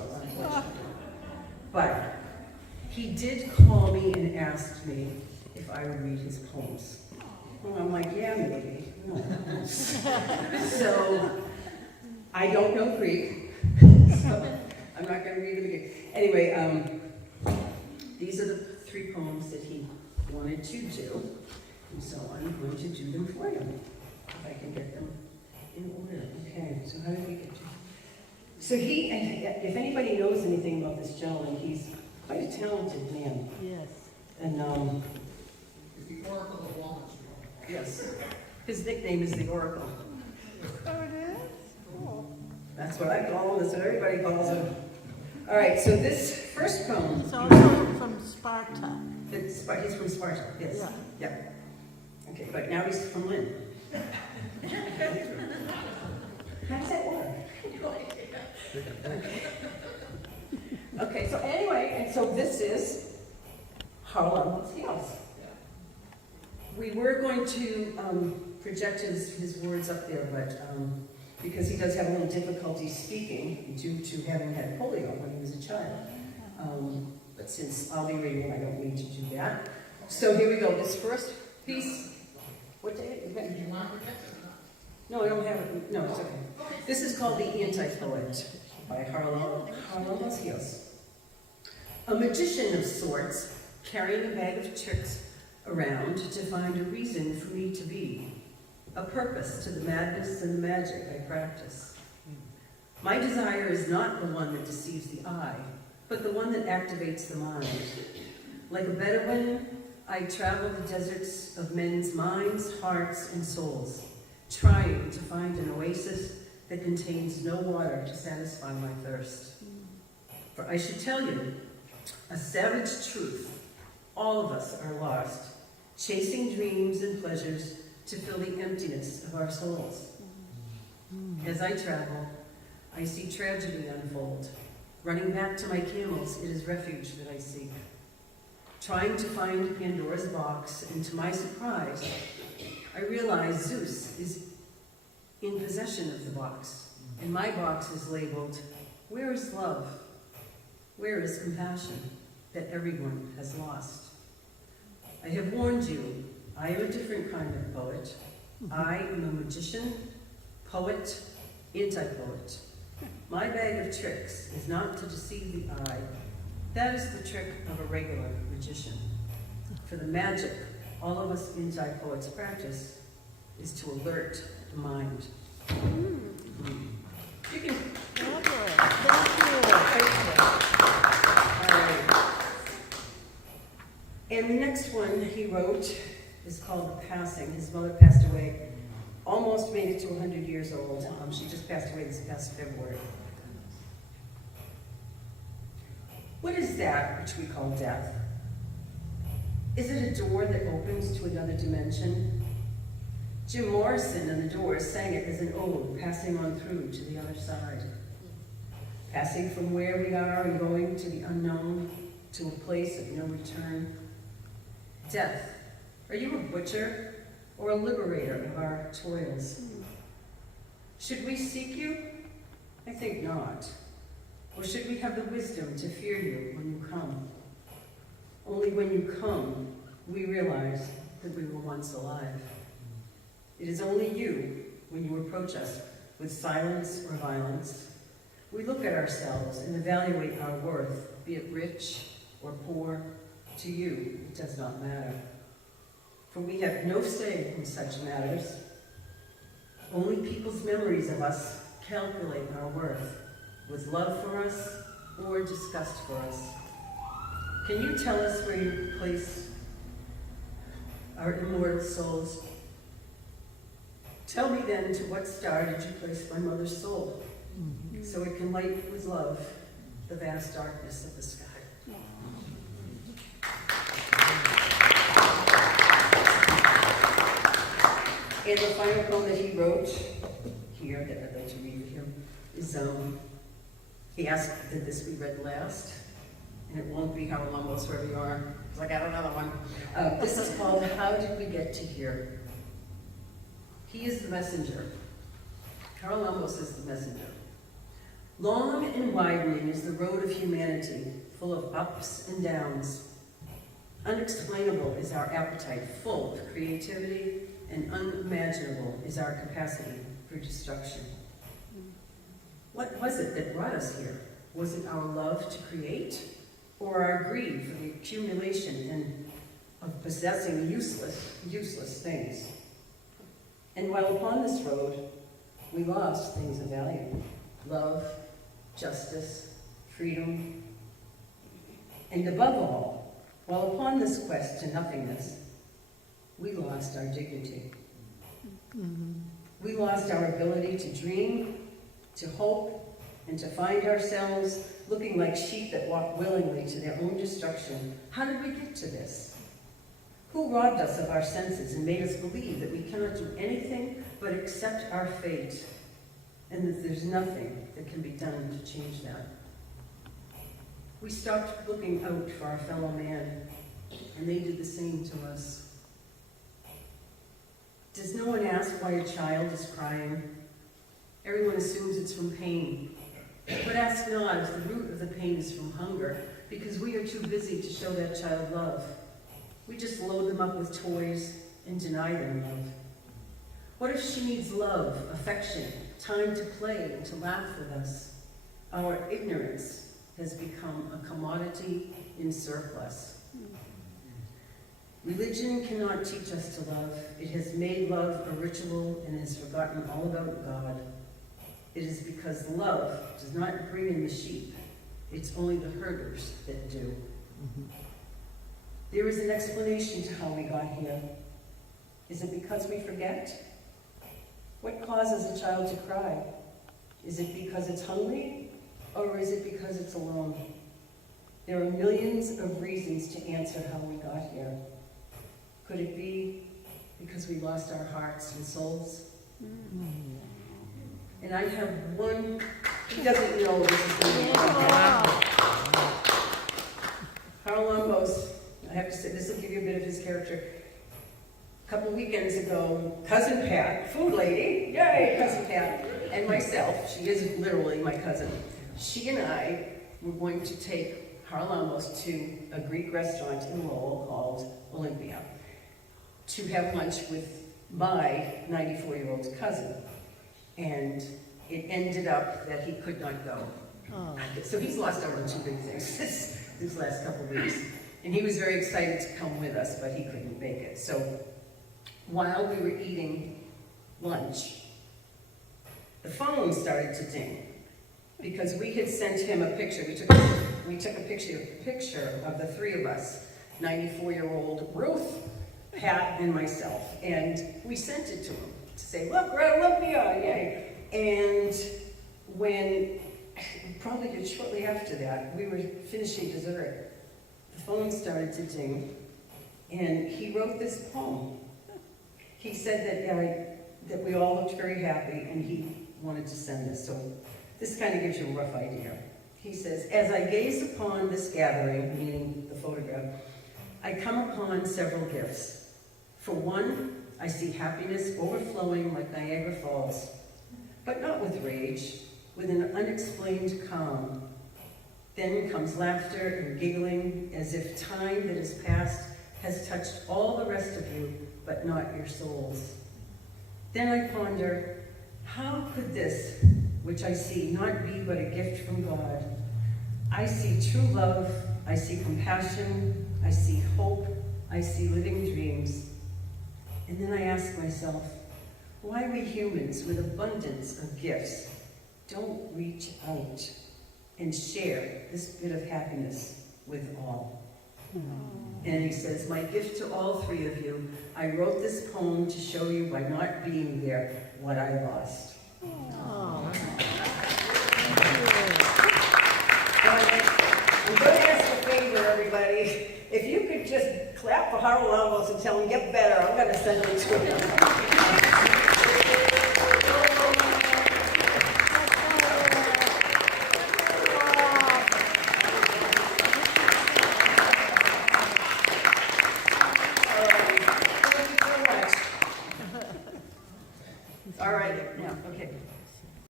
unfortunately. But he did call me and asked me if I would read his poems. Well, I'm like, yeah, maybe. No. So, I don't know Greek, so I'm not going to read them again. Anyway, these are the 3 poems that he wanted to do, and so I'm going to do them for him, if I can get them in order. Okay, so how did we get to? So if anybody knows anything about this gentleman, he's quite a talented man. Yes. And The Oracle of Walnut Street. yes, his nickname is the Oracle. Oh, it is? Cool. That's what I call him, that's what everybody calls him. All right, so this first poem. He's also from Sparta. He's from Sparta, yes. Yeah. Yeah. Okay, but now he's from Lynn. How does that work? Okay, so anyway, and so this is Haralambos Hios. We were going to project his words up there, but because he does have a little difficulty speaking due to having had polio when he was a child. But since I'll be reading, I don't need to do that. So here we go. This first piece. What day? Do you want to protect it or not? No, I don't have it. No, it's okay. This is called The Anti-Poet by Haralambos Hios. A magician of sorts, carrying a bag of tricks around to find a reason for me to be, a purpose to the madness and the magic I practice. My desire is not the one that deceives the eye, but the one that activates the mind. Like a Bedouin, I travel the deserts of men's minds, hearts, and souls, trying to find an oasis that contains no water to satisfy my thirst. For I should tell you, a savage truth, all of us are lost, chasing dreams and pleasures to fill the emptiness of our souls. As I travel, I see tragedy unfold. Running back to my camels, it is refuge that I seek. Trying to find Pandora's box, and to my surprise, I realize Zeus is in possession of the box, and my box is labeled, "Where is love? Where is compassion that everyone has lost?" I have warned you, I am a different kind of poet. I am a magician, poet, anti-poet. My bag of tricks is not to deceive the eye. That is the trick of a regular magician. For the magic all of us anti-poets practice is to alert the mind. You can... Thank you. All right. And the next one he wrote is called The Passing. His mother passed away, almost made it to 100 years old. She just passed away this past February. What is that which we call death? Is it a door that opens to another dimension? Jim Morrison and the Doors sang it as an ode, passing on through to the other side. Passing from where we are and going to the unknown, to a place of no return. Death, are you a butcher or a liberator of our toils? Should we seek you? I think not. Or should we have the wisdom to fear you when you come? Only when you come, we realize that we were once alive. It is only you, when you approach us with silence or violence. We look at ourselves and evaluate our worth, be it rich or poor. To you, it does not matter. For we have no say in such matters. Only people's memories of us calculate our worth, with love for us or disgust for us. Can you tell us where you place our immortal souls? Tell me then, to what star did you place my mother's soul, so it can light with love the vast darkness of the sky? And the final poem that he wrote here, that I'd like to read for him, is he asked that this be read last, and it won't be Haralambos wherever you are, because I got another one. This is called How Did We Get to Here? He is the messenger. Haralambos is the messenger. Long and widening is the road of humanity, full of ups and downs. Unexplainable is our appetite, full of creativity, and unimaginable is our capacity for destruction. What was it that brought us here? Was it our love to create, or our greed for the accumulation and of possessing useless things? And while upon this road, we lost things of value: love, justice, freedom, and above all, while upon this quest to nothingness, we lost our dignity. We lost our ability to dream, to hope, and to find ourselves looking like sheep that walk willingly to their own destruction. How did we get to this? Who robbed us of our senses and made us believe that we cannot do anything but accept our fate, and that there's nothing that can be done to change that? We stopped looking out for our fellow man, and they did the same to us. Does no one ask why a child is crying? Everyone assumes it's from pain. But ask not if the root of the pain is from hunger, because we are too busy to show that child love. We just load them up with toys and deny them love. What if she needs love, affection, time to play and to laugh with us? Our ignorance has become a commodity in surplus. Religion cannot teach us to love. It has made love a ritual and has forgotten all about God. It is because love does not bring in the sheep. It's only the herders that do. There is an explanation to how we got here. Is it because we forget? What causes a child to cry? Is it because it's hungry, or is it because it's alone? There are millions of reasons to answer how we got here. Could it be because we lost our hearts and souls? And I have one, he doesn't know this is going to be Haralambos, I have to say, this will give you a bit of his character. A couple weekends ago, Cousin Pat, food lady, yay, Cousin Pat, and myself, she is literally my cousin, she and I were going to take Haralambos to a Greek restaurant in Lowell called Olympia to have lunch with my 94-year-old cousin. And it ended up that he could not go. Oh. So he's lost out on two big things this last couple of weeks. And he was very excited to come with us, but he couldn't make it. So while we were eating lunch, the phone started to ding because we had sent him a picture. We took a picture of the three of us, 94-year-old Ruth, Pat, and myself. And we sent it to him to say, look, we're at Olympia, yay. And when, probably shortly after that, we were finishing dessert, the phone started to ding, and he wrote this poem. He said that we all looked very happy, and he wanted to send this. So this kind of gives you a rough idea. He says, as I gaze upon this gathering, meaning the photograph, I come upon several gifts. For one, I see happiness overflowing like Niagara Falls, but not with rage, with an unexplained calm. Then comes laughter and giggling, as if time that has passed has touched all the rest of you, but not your souls. Then I ponder, how could this, which I see, not be but a gift from God? I see true love, I see compassion, I see hope, I see living dreams. And then I ask myself, why we humans with abundance of gifts don't reach out and share this bit of happiness with all? And he says, my gift to all three of you, I wrote this poem to show you by not being there what I lost. Oh. I'm going to ask a favor, everybody. If you could just clap for Haralambos and tell him, get better, I'm going to send him to him.